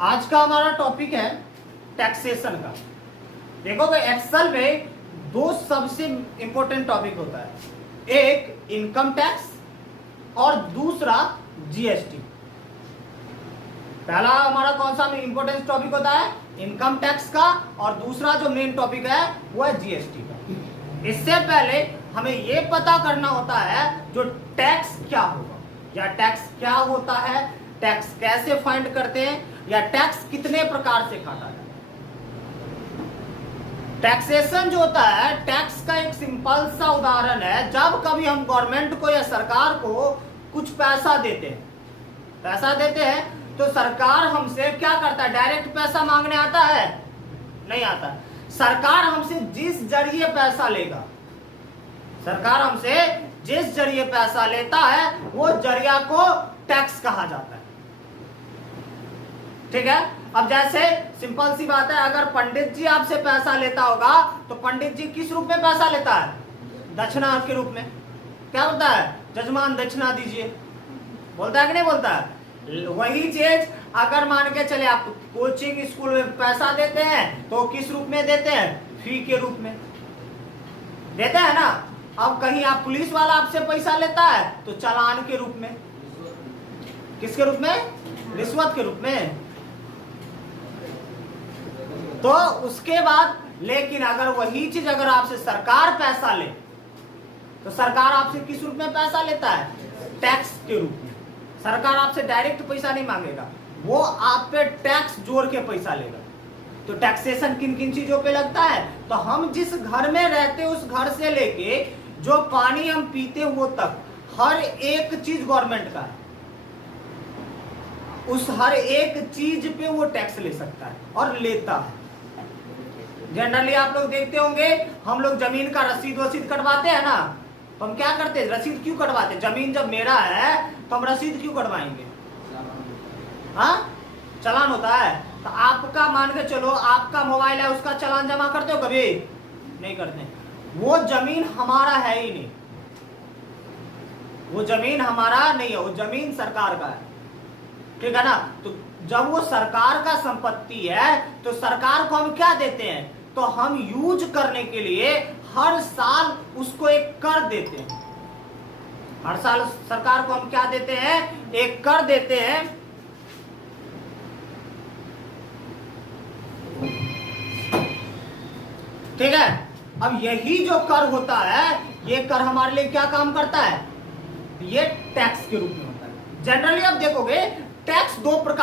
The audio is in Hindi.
आज का हमारा टॉपिक है टैक्सेशन का। देखोगे एक्सेल में दो सबसे इंपॉर्टेंट टॉपिक होता है, एक इनकम टैक्स और दूसरा जीएसटी। पहला हमारा कौन सा इंपॉर्टेंट टॉपिक होता है, इनकम टैक्स का, और दूसरा जो मेन टॉपिक है वो है जीएसटी का। इससे पहले हमें यह पता करना होता है जो टैक्स क्या होगा, या टैक्स क्या होता है, टैक्स कैसे फाइंड करते हैं, या टैक्स कितने प्रकार से काटा जाता है। टैक्सेशन जो होता है, टैक्स का एक सिंपल सा उदाहरण है, जब कभी हम गवर्नमेंट को या सरकार को कुछ पैसा देते हैं तो सरकार हमसे क्या करता है, डायरेक्ट पैसा मांगने आता है? नहीं आता। सरकार हमसे जिस जरिए पैसा लेगा, सरकार हमसे जिस जरिए पैसा लेता है वो जरिया को टैक्स कहा जाता है। ठीक है। अब जैसे सिंपल सी बात है, अगर पंडित जी आपसे पैसा लेता होगा तो पंडित जी किस रूप में पैसा लेता है? दक्षिणा के रूप में। क्या बोलता है? जजमान दक्षिणा दीजिए, बोलता है कि नहीं बोलता है? वही चीज अगर मान के चले आप कोचिंग स्कूल में पैसा देते हैं तो किस रूप में देते हैं? फी के रूप में देते हैं ना। अब कहीं आप पुलिस वाला आपसे पैसा लेता है तो चालान के रूप में। किसके रूप में? रिश्वत के रूप में। तो उसके बाद लेकिन अगर वही चीज अगर आपसे सरकार पैसा ले तो सरकार आपसे किस रूप में पैसा लेता है? टैक्स के रूप में। सरकार आपसे डायरेक्ट पैसा नहीं मांगेगा, वो आप पे टैक्स जोड़ के पैसा लेगा। तो टैक्सेशन किन किन चीजों पे लगता है? तो हम जिस घर में रहते उस घर से लेके जो पानी हम पीते वो तक हर एक चीज गवर्नमेंट का है। उस हर एक चीज पे वो टैक्स ले सकता है और लेता है। जनरली आप लोग देखते होंगे हम लोग जमीन का रसीद वसीद कटवाते हैं ना, तो हम क्या करते हैं? रसीद क्यों कटवाते हैं? जमीन जब मेरा है तो हम रसीद क्यों कटवाएंगे? हाँ, चालान होता है। तो आपका मान के चलो आपका मोबाइल है, उसका चालान जमा करते हो? कभी नहीं करते। वो जमीन हमारा है ही नहीं, वो जमीन हमारा नहीं है, वो जमीन सरकार का है। ठीक है ना। तो जब वो सरकार का संपत्ति है तो सरकार को हम क्या देते हैं? तो हम यूज करने के लिए हर साल उसको एक कर देते हैं। हर साल सरकार को हम क्या देते हैं? एक कर देते हैं। ठीक है। अब यही जो कर होता है, ये कर हमारे लिए क्या काम करता है? ये टैक्स के रूप में होता है। जनरली अब देखोगे टैक्स दो प्रकार